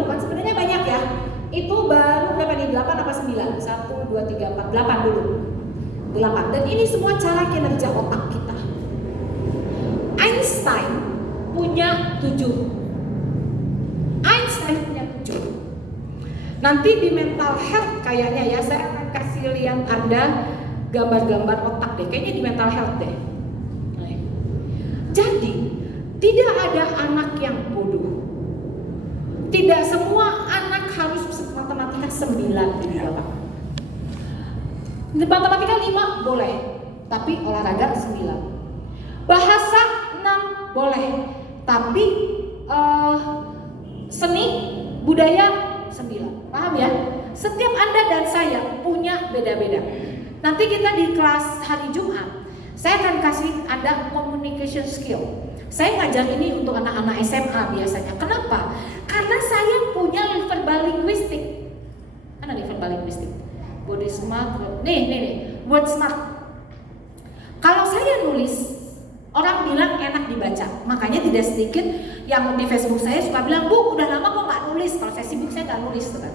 ditemukan sebenarnya banyak ya. Itu baru berapa nih? 8 apa 9? 1, 2, 3, 4, 8 dulu. 8. Dan ini semua cara kinerja otak kita. Einstein punya 7. Einstein punya 7. Nanti di mental health kayaknya ya, saya akan kasih lihat Anda gambar-gambar otak deh. Kayaknya di mental health deh. Jadi, tidak ada anak yang bodoh. Tidak semua anak harus matematika 9 di Bapak. Matematika 5 boleh, tapi olahraga 9. Bahasa 6 boleh, tapi seni budaya 9. Paham ya? Setiap Anda dan saya punya beda-beda. Nanti kita di kelas hari Jumat, saya akan kasih Anda communication skill. Saya ngajar ini untuk anak-anak SMA biasanya. Kenapa? Karena saya punya verbal linguistik. Mana nih verbal linguistik? Body smart, nih, word smart. Kalau saya nulis, orang bilang enak dibaca. Makanya tidak sedikit yang di Facebook saya suka bilang, Bu, udah lama kok nggak nulis. Kalau saya sibuk saya nggak nulis, kan.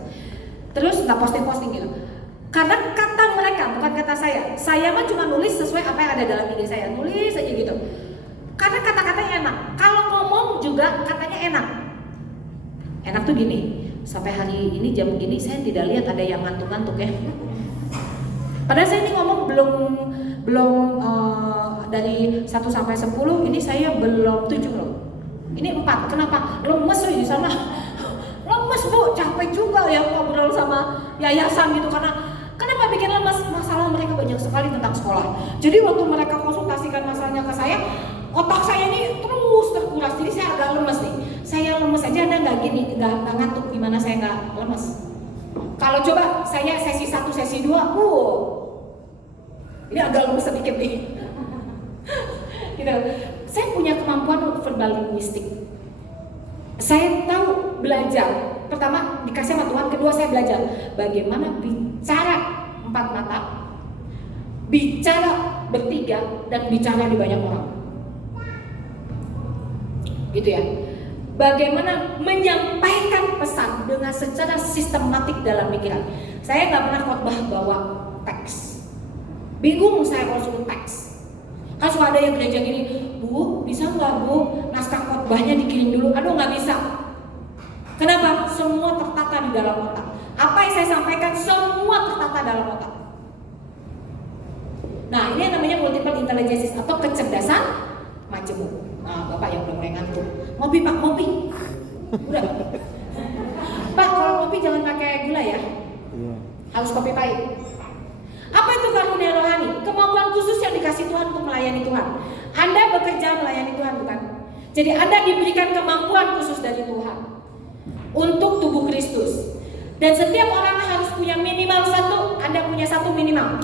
Terus nggak posting gitu. Karena kata mereka, bukan kata saya. Saya mah cuma nulis sesuai apa yang ada dalam ide saya. Nulis aja gitu. Karena kata-katanya enak. Kalau ngomong juga katanya enak. Enak tuh gini. Sampai hari ini jam gini saya tidak lihat ada yang ngantuk-ngantuk ya. Padahal saya ini ngomong belum dari 1 sampai 10 ini saya belum 7 loh. Ini 4. Kenapa? Lemes loh di sana. Lemes Bu, capek juga ya ngobrol sama yayasan gitu. Karena kenapa bikin lemes? Masalah mereka banyak sekali tentang sekolah. Jadi waktu mereka konsultasikan masalahnya ke saya, otak saya ini terus terkuras. Jadi saya agak lemes nih. Saya lemes aja, Anda nggak gini, nggak ngantuk. Gimana saya nggak lemes? Kalau coba saya sesi 1, sesi 2, ini agak lemes sedikit nih. Gitu. Saya punya kemampuan verbal linguistik. Saya tahu belajar. Pertama dikasih sama Tuhan, kedua saya belajar bagaimana bicara 4 mata, bicara bertiga, dan bicara di banyak orang. Gitu ya. Bagaimana menyampaikan pesan dengan secara sistematik dalam pikiran. Saya nggak pernah khotbah bawa teks. Bingung saya kalau suruh teks. Kan suka ada yang gereja gini, Bu, bisa nggak Bu naskah khotbahnya dikirim dulu? Aduh nggak bisa. Kenapa? Semua tertata di dalam otak. Apa yang saya sampaikan semua tertata dalam otak. Nah ini yang namanya multiple intelligence atau kecerdasan majemuk. Nah Bapak yang udah mulai ngantuk, ngopi Pak, ngopi. Udah. Pak kalau ngopi jangan pakai gula ya. Harus kopi pahit. Apa itu karunia rohani? Kemampuan khusus yang dikasih Tuhan untuk melayani Tuhan. Anda bekerja melayani Tuhan bukan? Jadi Anda diberikan kemampuan khusus dari Tuhan untuk tubuh Kristus. Dan setiap orang harus punya minimal 1. Anda punya 1 minimal.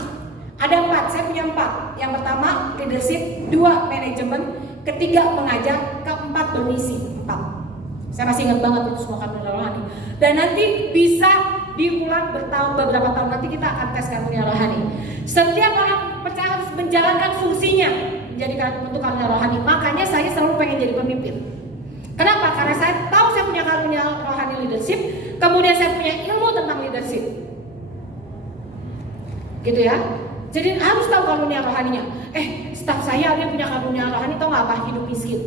Ada 4, saya punya 4. Yang pertama leadership, 2 manajemen, ketiga mengajar, keempat bermisi. 4. Saya masih ingat banget itu semua karunia rohani. Dan nanti bisa diulang beberapa tahun nanti kita akan tes karunia rohani. Setiap orang percaya harus menjalankan fungsinya menjadi untuk karunia rohani. Makanya saya selalu pengen jadi pemimpin. Kenapa? Karena saya tahu saya punya karunia rohani leadership, kemudian saya punya ilmu tentang leadership. Gitu ya. Jadi harus tahu karunia rohaninya. Staf saya dia punya karunia rohani, tahu nggak apa? Hidup miskin.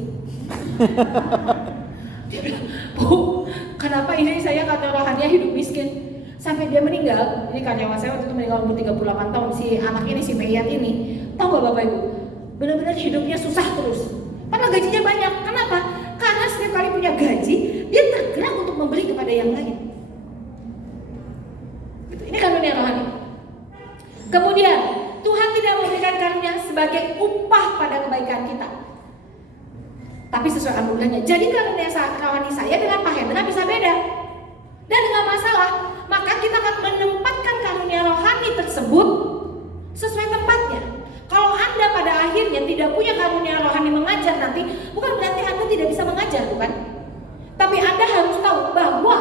Dia bilang, Bu, kenapa ini saya karunia rohaninya hidup miskin? Sampai dia meninggal. Ini karyawan saya waktu itu meninggal umur 38 tahun. Si anak ini, si Meyat ini, tahu nggak Bapak Ibu? Benar-benar hidupnya susah terus. Padahal gajinya banyak. Kenapa? Karena setiap kali punya gaji, dia tergerak untuk memberi kepada yang lain. Ini karunia rohani. Kemudian Tuhan tidak memberikan karunia sebagai upah pada kebaikan kita, tapi sesuai anugerahnya. Jadi karunia rohani saya dengan Pak Hendra bisa beda. Dan nggak masalah. Maka kita akan menempatkan karunia rohani tersebut sesuai tempatnya. Kalau Anda pada akhirnya tidak punya karunia rohani mengajar nanti, bukan berarti Anda tidak bisa mengajar, bukan? Tapi Anda harus tahu bahwa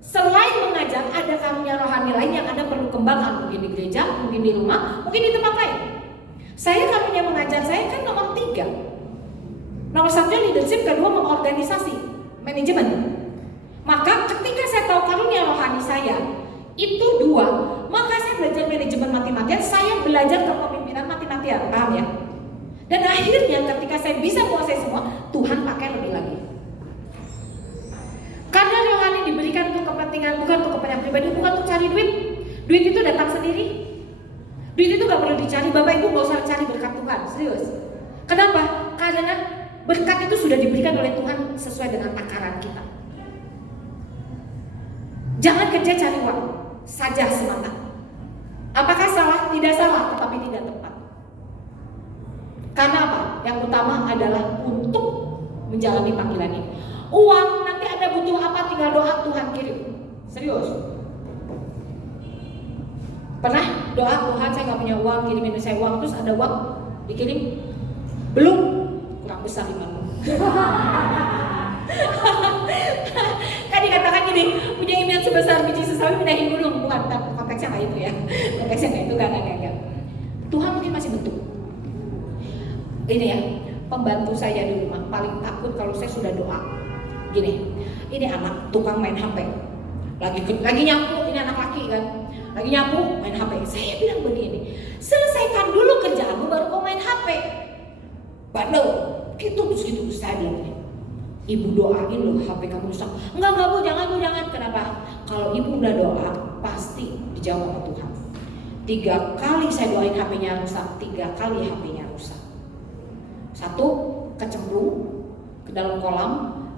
selain mengajar ada karunia rohani lain yang Anda perlu kembangkan. Mungkin di gereja, mungkin di rumah, mungkin di tempat lain. Saya karunia mengajar saya kan nomor 3. Nomor 1 leadership, kedua mengorganisasi, manajemen. Maka ketika saya tahu karunia rohani saya itu 2, maka saya belajar manajemen mati-matian, saya belajar kepemimpinan mati-matian, paham ya? Dan akhirnya ketika saya bisa menguasai semua, Tuhan pakai lebih lagi. Karena rohani diberikan untuk kepentingan, bukan untuk kepentingan pribadi, bukan untuk cari duit. Duit itu datang sendiri. Duit itu gak perlu dicari. Bapak Ibu gak usah cari berkat Tuhan, serius. Kenapa? Karena berkat itu sudah diberikan oleh Tuhan sesuai dengan takaran kita. Jangan kerja cari uang saja semata. Apakah salah? Tidak salah, tetapi tidak tepat. Karena apa? Yang utama adalah untuk menjalani panggilan ini. Uang, nanti Anda butuh apa, tinggal doa, Tuhan kirim. Serius. Pernah doa, Tuhan saya gak punya uang, kirimin saya uang, terus ada uang dikirim? Belum, kurang besar imanmu. Kan dikatakan gini, punya iman sebesar biji sesawi pindahin gunung. Bukan, konteksnya kayak itu ya. Konteksnya kayak itu, enggak. Tuhan mungkin masih bentuk. Ini ya, pembantu saya di rumah paling takut kalau saya sudah doa. Gini, ini anak tukang main HP. Lagi nyapu, ini anak laki kan. Lagi nyapu, main HP. Saya bilang begini, selesaikan dulu kerjaanmu baru kau main HP. Bandel, gitu terus saya bilang gini, Ibu doain loh HP kamu rusak. Enggak Bu, jangan. Kenapa? Kalau ibu udah doa, pasti dijawab sama Tuhan. 3 kali saya doain HP-nya rusak, 3 kali HP-nya rusak. 1 kecemplung ke dalam kolam,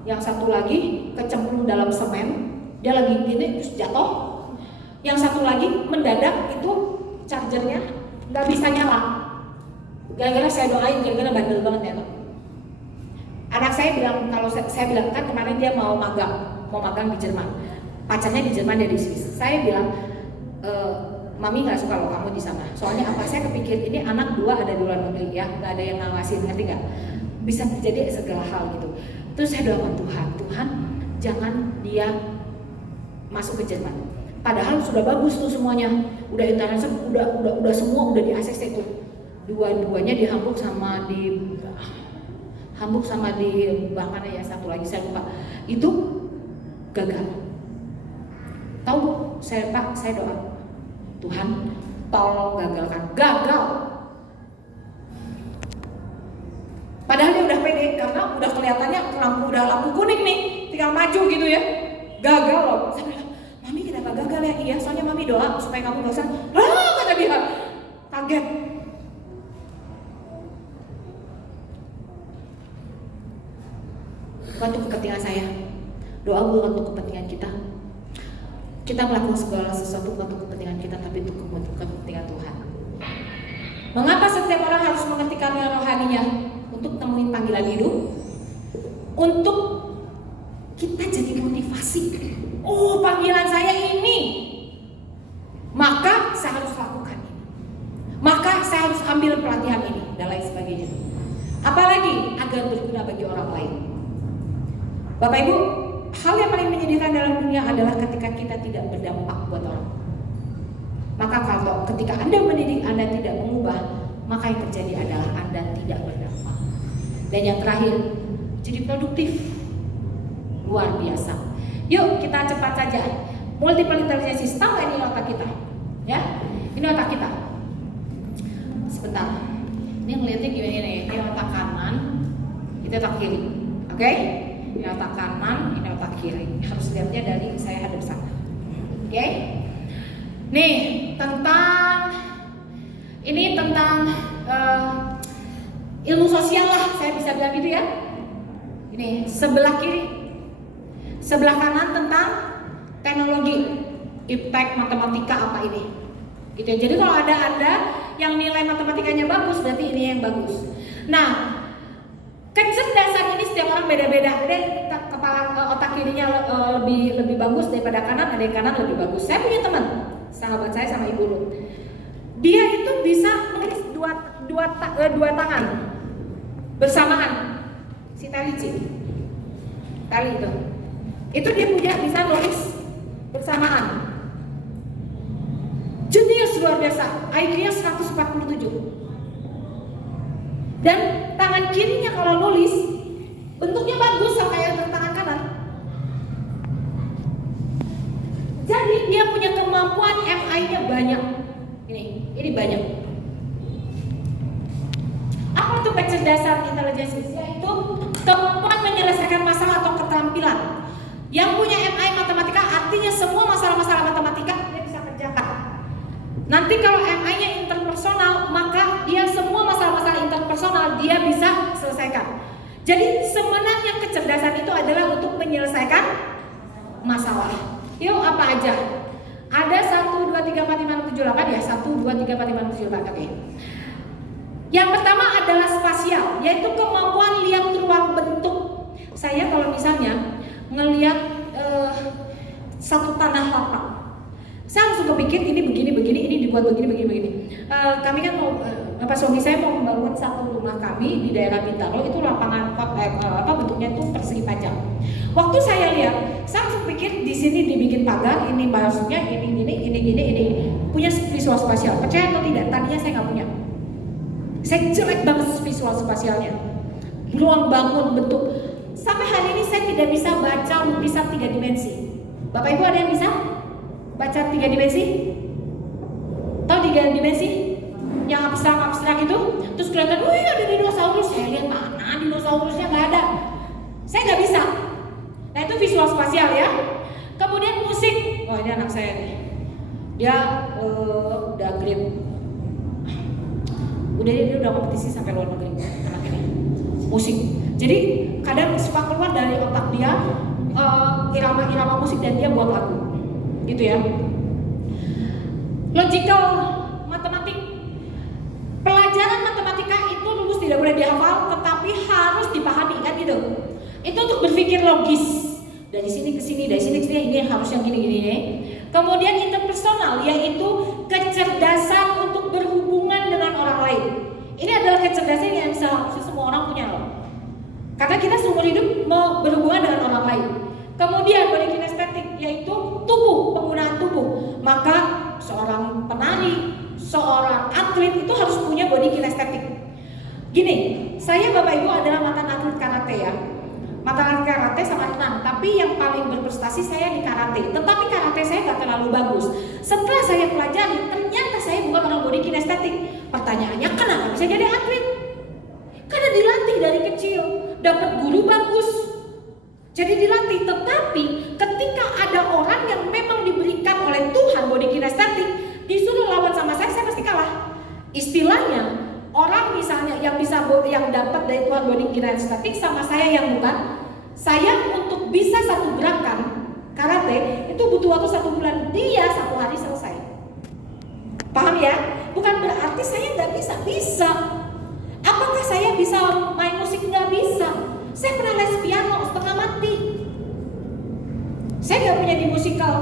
yang 1 lagi kecemplung dalam semen, dia lagi gini terus jatuh. Yang 1 lagi mendadak itu chargernya nggak bisa nyala. Gara-gara saya doain, gara-gara bandel banget ya. Anak saya bilang, kalau saya bilang kan kemarin dia mau magang di Jerman. Pacarnya di Jerman, dia di Swiss. Saya bilang, Mami nggak suka loh kamu di sana. Soalnya apa? Saya kepikir ini anak 2 ada di luar negeri ya, nggak ada yang ngawasin, ngerti nggak? Bisa terjadi segala hal gitu. Terus saya doakan Tuhan, jangan dia masuk ke Jerman. Padahal sudah bagus tuh semuanya, udah internet, udah semua udah di ACC tuh. Dua-duanya di Hamburg sama di mana ya, satu lagi saya lupa. Itu gagal. Tahu saya doa, Tuhan tolong gagalkan. Gagal. Padahal dia udah pede karena udah kelihatannya lampu kuning nih, tinggal maju gitu ya. Gagal loh. Saya bilang, Mami kenapa gagal ya? Iya, soalnya Mami doa supaya kamu gak usah. Kata dia, kaget. Bukan untuk kepentingan saya. Doa bukan untuk kepentingan kita. Kita melakukan segala sesuatu bukan untuk kepentingan kita, tapi untuk kepentingan Tuhan. Mengapa setiap orang harus mengerti karunia rohaninya? Untuk temuin panggilan hidup, untuk kita jadi motivasi. Oh, panggilan saya ini, maka saya harus lakukan ini, maka saya harus ambil pelatihan ini dan lain sebagainya. Apalagi agar berguna bagi orang lain. Bapak Ibu, hal yang paling menyedihkan dalam dunia adalah ketika kita tidak berdampak buat orang. Maka kalau ketika Anda mendidik, Anda tidak mengubah, maka yang terjadi adalah Anda tidak berdampak. Dan yang terakhir, jadi produktif. Luar biasa. Yuk kita cepat saja. Multiple intelligence, tahu ini otak kita? Ya, ini otak kita. Sebentar. Ini ngeliatnya gimana nih? Ini otak kanan, itu otak kiri. Oke? Ini otak kanan, ini otak kiri. Harus lihatnya dari saya hadap sana. Oke? Nih, tentang ilmu sosial lah, saya bisa bilang gitu ya. Ini sebelah kiri, sebelah kanan tentang teknologi, impact matematika apa ini, gitu ya. Jadi kalau ada Anda yang nilai matematikanya bagus, berarti ini yang bagus. Nah, kecerdasan ini setiap orang beda-beda. Ada yang kepala otak kirinya lebih bagus daripada kanan, ada yang kanan lebih bagus. Saya punya teman, sahabat saya sama Ibu Ruth. Dia itu bisa mengeris dua tangan bersamaan. Si tali itu dia punya bisa nulis bersamaan. Jenius luar biasa, IQ-nya 147. Dan tangan kirinya kalau nulis bentuknya bagus sama kayak tangan kanan. dia punya kemampuan MI-nya banyak. Ini banyak. Apa tuh kecerdasan intelijensi? Yaitu kemampuan menyelesaikan masalah atau keterampilan. Yang punya MI matematika artinya semua masalah-masalah matematika dia bisa kerjakan. Nanti kalau MI-nya interpersonal, maka dia semua masalah-masalah interpersonal dia bisa selesaikan. Jadi sebenarnya kecerdasan itu adalah untuk menyelesaikan masalah. Yuk, apa aja? Ada 1, 2, 3, 4, 5, 6, 7, 8 ya. 1, 2, 3, 4, 5, 6, 7, 8. Oke. Yang pertama adalah spasial, yaitu kemampuan lihat ruang bentuk. Saya kalau misalnya ngelihat satu tanah lapang, saya langsung kepikir ini begini, ini dibuat begini. Kami kan mau, suami saya mau membangun satu rumah kami di daerah Bintaro, itu lapangan bentuknya itu persegi panjang. Waktu saya lihat, saya langsung pikir di sini dibikin pagar, ini maksudnya ini. Punya visual spasial. Percaya atau tidak? Tadinya saya nggak punya. Saya jelek banget visual spasialnya. Ruang bangun bentuk. Sampai hari ini saya tidak bisa baca lukisan 3 dimensi. Bapak Ibu ada yang bisa baca 3 dimensi? Tahu 3 dimensi? Yang abstrak itu? Terus kelihatan, wih ada dinosaurus. Saya lihat mana dinosaurusnya, nggak ada. Saya nggak bisa. Nah itu visual spasial ya. Kemudian musik. Oh ini anak saya nih. Dia udah grade. Dia udah kompetisi sampai luar negeri anak ini. Musik. Jadi kadang suka keluar dari otak dia irama-irama musik dan dia buat lagu. Gitu ya. Logical matematik. Pelajaran matematika itu lulus tidak boleh dihafal, tetapi harus dipahami kan gitu. Itu untuk berpikir logis. Dari sini ke sini, dari sini ke sini, ini harusnya gini. Kemudian interpersonal, yaitu kecerdasan untuk berhubungan dengan orang lain. Ini adalah kecerdasan yang seharusnya semua orang punya loh. Karena kita seumur hidup mau berhubungan dengan orang lain. Kemudian body kinestetik, yaitu tubuh, penggunaan tubuh. Maka seorang penari, seorang atlet itu harus punya body kinestetik. Gini, saya Bapak Ibu adalah mantan atlet karate ya. Mantan atlet karate sama renang, tapi yang paling berprestasi saya di karate. Tetapi karate saya gak terlalu bagus. Setelah saya pelajari, ternyata saya bukan orang body kinestetik. Pertanyaannya, kenapa bisa jadi atlet? Karena dilatih dari kecil, dapat guru bagus, jadi dilatih. Tetapi ketika ada orang yang memang diberikan oleh Tuhan body kinestetik, disuruh lawan sama saya pasti kalah. Istilahnya, orang misalnya yang dapat dari Tuhan body kinestetik sama saya yang bukan, saya untuk bisa satu gerakan karate itu butuh waktu 1 bulan, dia 1 hari selesai. Paham ya? Bukan berarti saya nggak bisa. Apakah saya bisa main musik? Nggak bisa. Saya pernah les piano setengah mati. Saya nggak punya di musikal,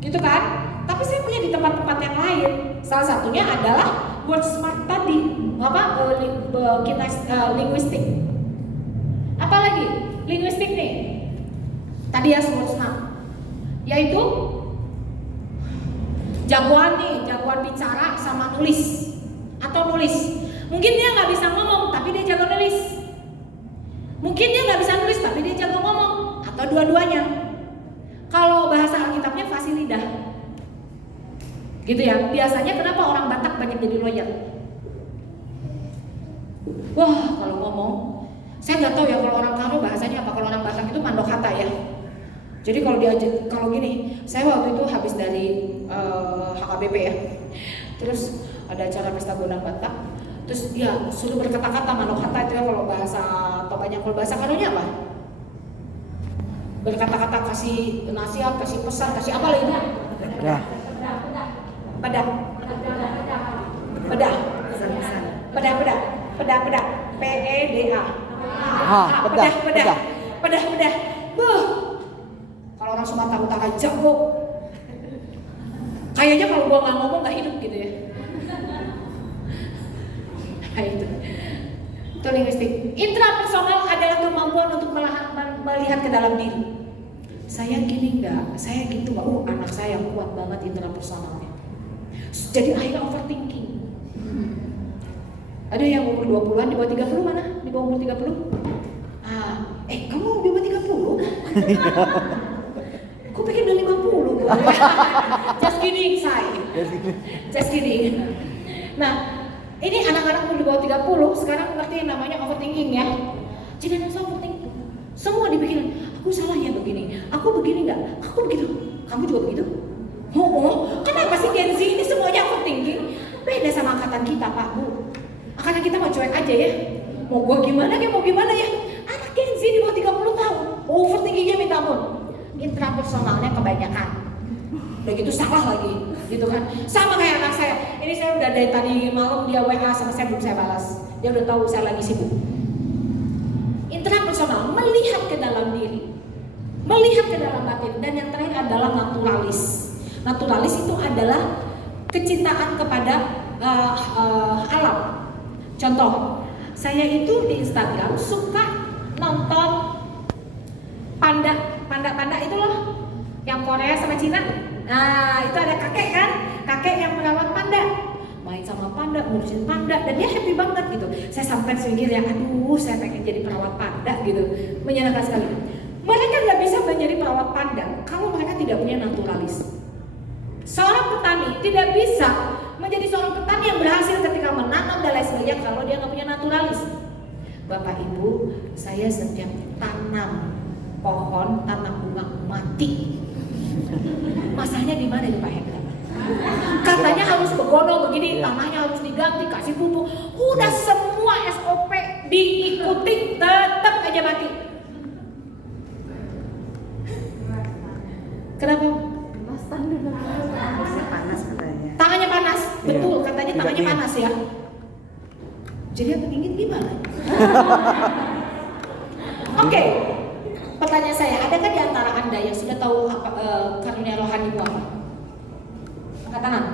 gitu kan? Tapi saya punya di tempat-tempat yang lain. Salah satunya adalah word smart tadi, linguistik. Apa lagi? Linguistik nih. Tadi ya word smart, yaitu jagoan bicara sama nulis atau nulis. Mungkin dia nggak bisa ngomong, tapi dia jago nulis. Mungkin dia nggak bisa nulis, tapi dia jago ngomong, atau dua-duanya. Kalau bahasa Alkitabnya fasih lidah, gitu ya. Biasanya kenapa orang Batak banyak jadi lawyer? Wah, kalau ngomong, saya nggak tahu ya kalau orang Karo bahasanya apa. Kalau orang Batak itu mandok hata ya. Jadi kalau gini, saya waktu itu habis dari HKBP ya. Terus ada acara pesta gondang Batak. Terus ya suruh berkata-kata mandok hata itu ya kalau bahasa Tobanya. Kalau bahasa Karonya apa? Berkata-kata, kasih nasihat, kasih pesan, kasih apa lagi? Pedah. PEDA. Pedah. Kalau orang Sumatera Utara jago. Kayaknya kalau gua nggak ngomong nggak hidup gitu ya. Nah, itu linguistik. Intrapersonal adalah kemampuan untuk melihat ke dalam diri. Saya gini enggak, saya gitu enggak. Anak saya kuat banget intrapersonalnya. Jadi akhirnya overthinking. Ada yang umur 20-an, di bawah 30 mana? Di bawah umur 30? Kamu di bawah 30? Aku pikir udah 50. kidding, say. Just kidding. Nah, ini anak-anak di bawah 30 sekarang ngerti yang namanya overthinking ya. Jadi anak saya overthinking. Semua dipikirin, aku salah ya begini, aku begini nggak, aku begitu, kamu juga begitu. Kenapa sih Gen Z ini semuanya overthinking? Beda sama angkatan kita Pak Bu. Angkatan kita mau cuek aja ya. Mau gua gimana ya, mau gimana ya. Anak Gen Z di bawah 30 tahun, overthinkingnya minta ampun. Intrapersonalnya kebanyakan. Udah gitu salah lagi, gitu kan. Sama kayak anak saya. Ini saya udah dari tadi malam dia WA sama saya belum saya balas. Dia udah tahu saya lagi sibuk. Intrapersonal, melihat ke dalam diri, melihat ke dalam batin, dan yang terakhir adalah naturalis. Naturalis itu adalah kecintaan kepada alam. Contoh, saya itu di Instagram suka nonton panda itu loh, yang Korea sama Cina. Nah, itu ada kakek kan, kakek yang merawat panda. Main sama panda, ngurusin panda, dan dia happy banget gitu. Saya sampai mikir ya, aduh saya pengen jadi perawat panda gitu, menyenangkan sekali. Mereka nggak bisa menjadi perawat panda kalau mereka tidak punya naturalis. Seorang petani tidak bisa menjadi seorang petani yang berhasil ketika menanam dan lain sebagainya kalau dia nggak punya naturalis. Bapak Ibu, saya setiap tanam pohon, tanam bunga mati. Masalahnya di mana itu Pak Hendra? Katanya harus begono begini, tanahnya harus diganti, kasih pupuk. Udah semua SOP diikuti, tetap aja mati. Kenapa? Panas katanya. Tangannya panas, betul katanya tangannya panas ya. Jadi yang dingin gimana? Oke, pertanyaan saya, adakah di antara Anda yang sudah tahu apa karunia rohani itu apa? Angkat tangan.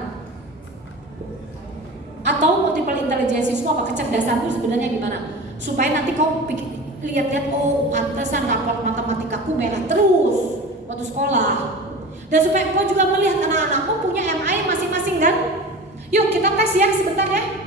Atau multiple intelligence itu apa? Kecerdasan itu sebenarnya gimana? Supaya nanti kau lihat-lihat, oh pantesan rapor matematikaku merah terus waktu sekolah. Dan supaya kau juga melihat anak-anakmu punya MI masing-masing kan? Yuk kita tes ya sebentar ya.